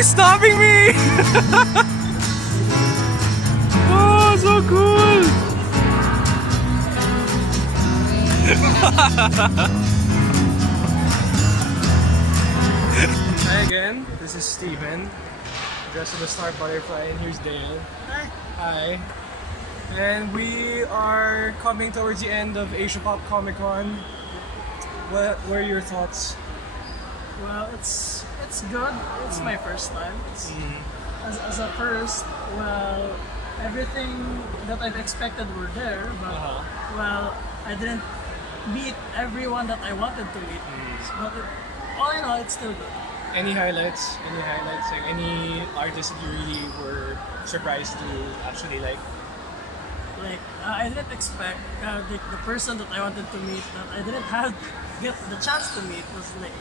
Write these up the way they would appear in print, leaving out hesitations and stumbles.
he's stopping me! Oh, so cool! Hi again, this is Steven, dressed as a star butterfly, and here's Dale. Hi. Hi. And we are coming towards the end of Asiapop Comicon. What were your thoughts? Well, it's good. It's my first time. As a first, well, everything that I've expected were there, but well, I didn't meet everyone that I wanted to meet. But all in all, it's still good. Any highlights? Any highlights? Like any artists that you really were surprised to actually like? Like I didn't expect the person that I wanted to meet that I didn't get the chance to meet was like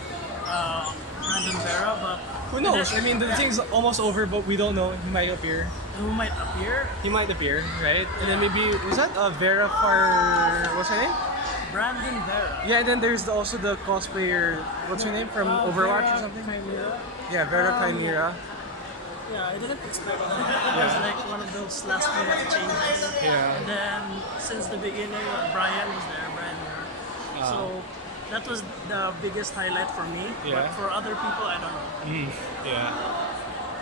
Brandon Vera, but who knows? I mean, the thing's almost over, but we don't know. He might appear. Who might appear? He might appear, right? And then maybe was that Vera for what's her name? Brandon Vera. Yeah, and then there's also the cosplayer. What's her name from Overwatch Vera or something? Chimera. Yeah, Vera Chimera. Yeah, I didn't expect that. It was like one of those last minute changes. Yeah. And then since the beginning, Brian was there, Brian Miller. So that was the biggest highlight for me. Yeah. But for other people, I don't know. Yeah.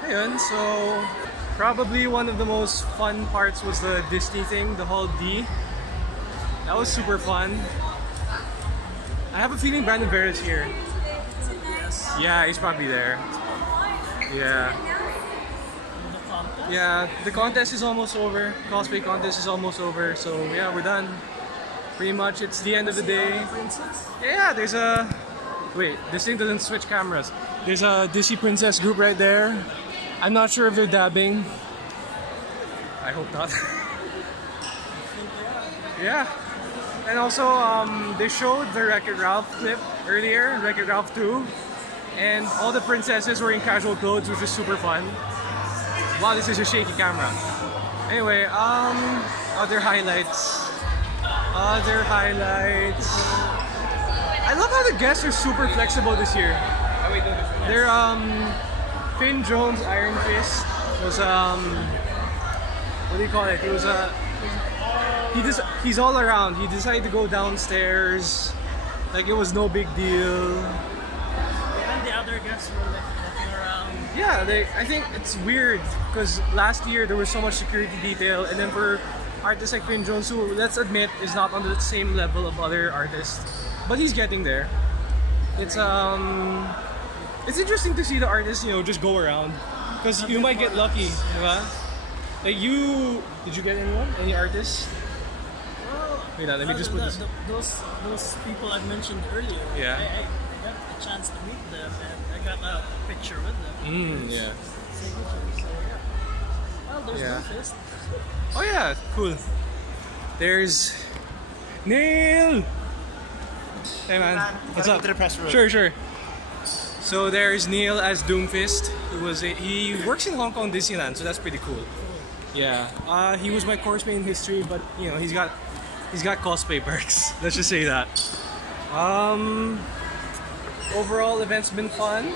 Ayun, so probably one of the most fun parts was the Disney thing, the Hall D. That was super fun. I have a feeling Brandon Vera is here. Yes. Yeah, he's probably there. Yeah. The contest. Yeah, the contest is almost over. Cosplay contest is almost over. So yeah, we're done. Pretty much, it's the end of the day. Yeah, there's a... Wait, this thing doesn't switch cameras. There's a Disney Princess group right there. I'm not sure if they're dabbing. I hope not. Yeah. And also, they showed the Wreck-It Ralph clip earlier, Wreck-It Ralph 2. And all the princesses were in casual clothes, which is super fun. Wow, this is a shaky camera. Anyway, other highlights. Other highlights. I love how the guests are super flexible this year. They're Finn Jones' Iron Fist was what do you call it? It was he's all around. He decided to go downstairs like it was no big deal. And the other guests were like walking around. Yeah, I think it's weird because last year there was so much security detail, and then for artists like Finn Jones, who let's admit is not on the same level of other artists, but he's getting there. It's interesting to see the artists, you know, just go around because you might get lucky, diba? Like did you get anyone? Any artists? Well, wait, let me just put this. Those people I mentioned earlier. Yeah. I got a chance to meet them and I got a picture with them. Yeah. So yeah. Well, there's no fist. Oh yeah, cool. There's Neil. Hey man, what's up? To the press room. Sure. So there's Neil as Doomfist. He works in Hong Kong Disneyland, so that's pretty cool. Yeah. He was my course mate in history, but you know he's got cosplay perks. Let's just say that. Overall, event's been fun.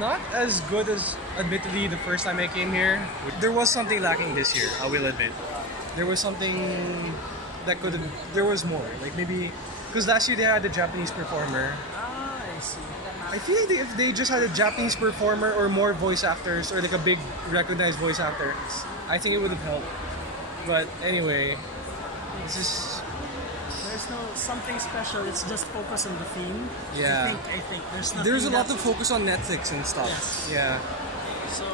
Not as good as, admittedly, the first time I came here. There was something lacking this year, I will admit. There was something that could have... There was more. Like maybe... Because last year they had a Japanese performer. Ah, I see. I feel like if they just had a Japanese performer or more voice actors or like a big recognized voice actor, I think it would have helped. But anyway, this is... There's no something special. It's just focus on the theme. Yeah. I think there's nothing. There's a lot of focus on Netflix and stuff. Yes. Yeah. So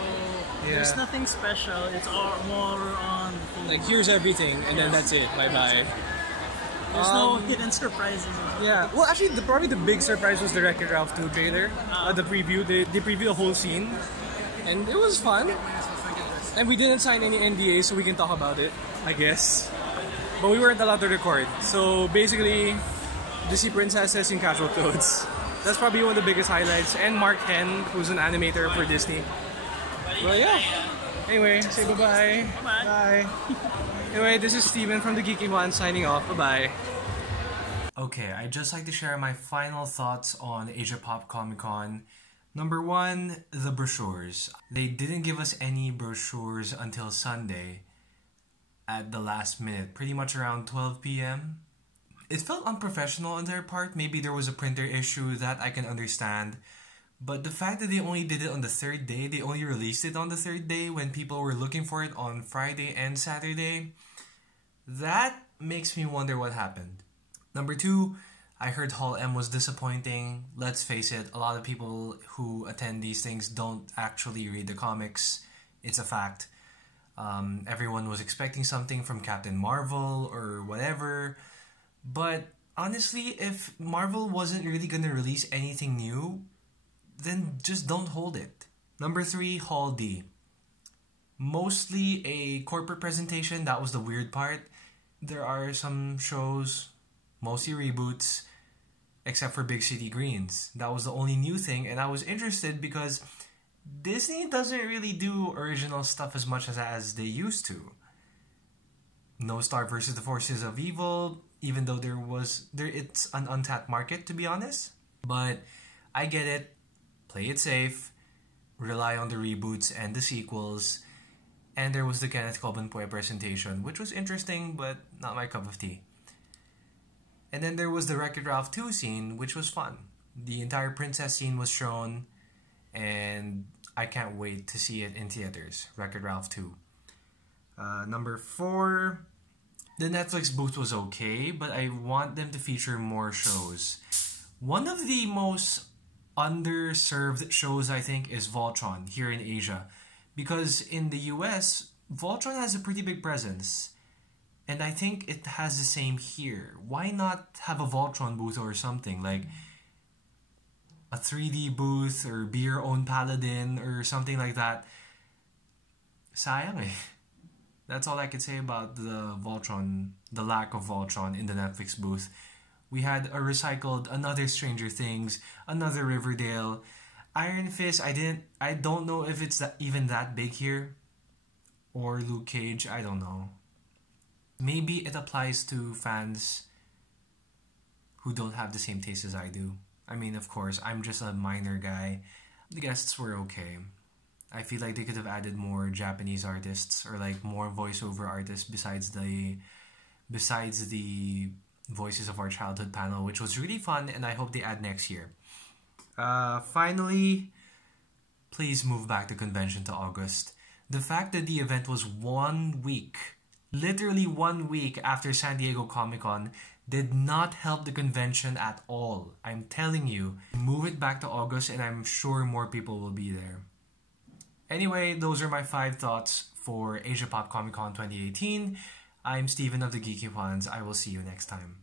there's nothing special. It's all more on the theme. Like here's everything, and then that's it. Bye bye. There's no hidden surprises. Yeah. Well, actually, probably the big surprise was the Wreck-It Ralph 2 trailer. The preview. They previewed the whole scene, and it was fun. And we didn't sign any NDA, so we can talk about it, I guess. But we weren't allowed to record. So basically, Disney princesses in casual clothes. That's probably one of the biggest highlights. And Mark Hen, who's an animator for Disney. Well, yeah. Anyway, say bye-bye. Bye. Anyway, this is Steven from the Geeky Juans signing off. Bye-bye. Okay, I'd just like to share my final thoughts on Asiapop Comicon. Number 1, the brochures. They didn't give us any brochures until Sunday at the last minute, pretty much around 12 p.m. It felt unprofessional on their part. Maybe there was a printer issue, that I can understand. But the fact that they only did it on the 3rd day, they only released it on the 3rd day when people were looking for it on Friday and Saturday, that makes me wonder what happened. Number 2, I heard Hall M was disappointing. Let's face it, a lot of people who attend these things don't actually read the comics. It's a fact. Everyone was expecting something from Captain Marvel or whatever. But honestly, if Marvel wasn't really going to release anything new, then just don't hold it. Number 3, Hall D. Mostly a corporate presentation. That was the weird part. There are some shows, mostly reboots, except for Big City Greens. That was the only new thing, and I was interested because Disney doesn't really do original stuff as much as they used to. No Star versus the Forces of Evil, even though it's an untapped market, to be honest. But I get it. Play it safe. Rely on the reboots and the sequels. And there was the Kenneth Cobanpoy presentation, which was interesting, but not my cup of tea. And then there was the Wreck-It Ralph 2 scene, which was fun. The entire princess scene was shown, and I can't wait to see it in theaters. Wreck-It Ralph 2. Number 4, the Netflix booth was okay, but I want them to feature more shows. One of the most underserved shows, I think, is Voltron here in Asia. Because in the US, Voltron has a pretty big presence. And I think it has the same here. Why not have a Voltron booth or something? Like a 3D booth or be your own paladin or something like that. Sayang eh. That's all I could say about the Voltron, the lack of Voltron in the Netflix booth. We had a recycled another Stranger Things, another Riverdale. Iron Fist, I don't know if it's even that big here. Or Luke Cage, I don't know. Maybe it applies to fans who don't have the same taste as I do. I mean, of course, I'm just a minor guy. The guests were okay. I feel like they could have added more Japanese artists or like more voiceover artists besides the Voices of Our Childhood panel, which was really fun, and I hope they add next year. Finally, please move back the convention to August. The fact that the event was 1 week, literally 1 week after San Diego Comicon, did not help the convention at all. I'm telling you, move it back to August and I'm sure more people will be there. Anyway, those are my 5 thoughts for Asiapop Comicon 2018. I'm Steven of the Geeky Juans. I will see you next time.